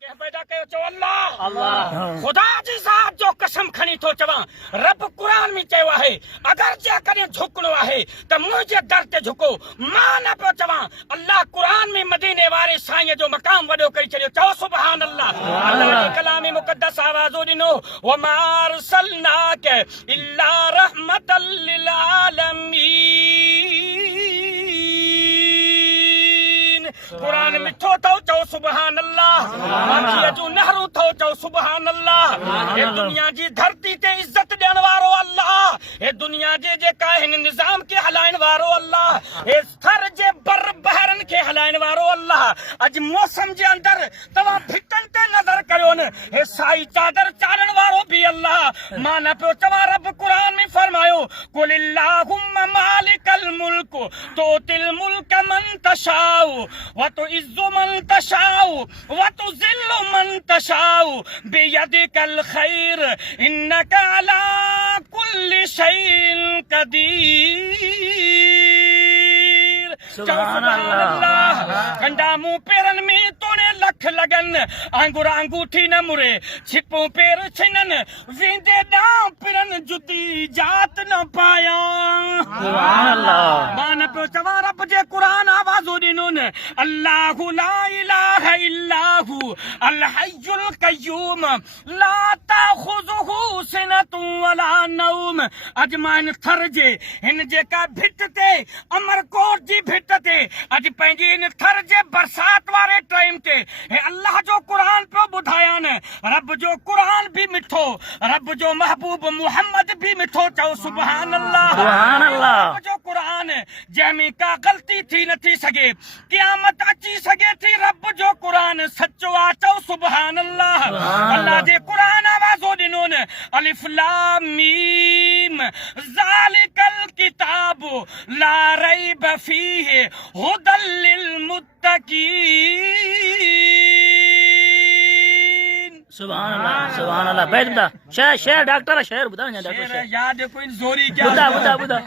पैदा कयो चो अल्लाह अल्लाह खुदा जी ज़ात जो कसम खणी तो चवा रब कुरान में चयो आहे अगर जे कने झुकणो आहे त मुझे दर ते झुको मां न पियो चवा अल्लाह कुरान में मदीने वारे साईं जो मकाम वडो करी छड़ियो चओ सुभान अल्लाह अल्लाह जी कलाम मुक़द्दस आवाज़ो दिनो व मा अरसलनाक इल्ला रहमतल लिल आलमीन कुरान मिठो तो चओ सुभान अल्लाह माखीअ जूं नहरूं तो चओ सुभान अल्लाह हे दुनिया जी धरती ते इज्जत ॾियण वारो अल्लाह हे दुनिया जे जेका हिन निज़ाम खे हलाइण वारो अल्लाह हे थर जे बर बहरन खे हलाइण वारो अल्लाह अॼु मौसम जे अंदर तव्हां भिटनि ते नज़र करियो न हे साई चादर चाढ़ण वारो भी अल्लाह मां न पियो चवां रब कुरान में फरमायो कुल अल्लाहुम्मा मालिकल मुल्क तुतिल मुल्क मन तशाउ व तुइज़्ज़ु मन तशाउ व तुज़िल्लु मन तशाउ बियदिकल खैर इन्नका अला कुल्लि शैइन कदीर सुभान अल्लाह कंडा मुंह पेरन में तोड़े लख लगन आंगुर अंगूठी न मुरे छिपो पेर छिनन वेंदे डां पिरन जुदी जात न पाया सुभान अल्लाह मान पे चवा रब जे कुरान आवाज़ो दिनो न अल्लाहु ला इलाहा इल्लाहु अल हय्युल कय्यूम ला ताखुजुहु सिनतुन वला नौम अजमान थर जे हिन जेका भिट ते अमरकोट जी भिट ते अज पंहिंजी इन थर जे बरसात वारे टाइम ते हे अल्लाह जो कुरान पे बुधाया न रब जो कुरान भी मिठो रब जो महबूब मुहम्मद भी मिठो चओ सुभान अल्लाह रब जो कुरान जंहिंमें का ग़लती थी नथी सघे क़यामत अची सघे थी रब जो कुरान सचो आ चओ सुभान अल्लाह अल्लाह जे कुरान आवाज़ो ॾिनो न अलिफ लाम मीम ज़ालिकल किताबु ला रैब फीहि हुदल लिल मुत्तकीन सुभान अल्लाह बैठ बता शेर डॉक्टर शेर बता डॉक्टर याद कोई जोरी क्या बुधा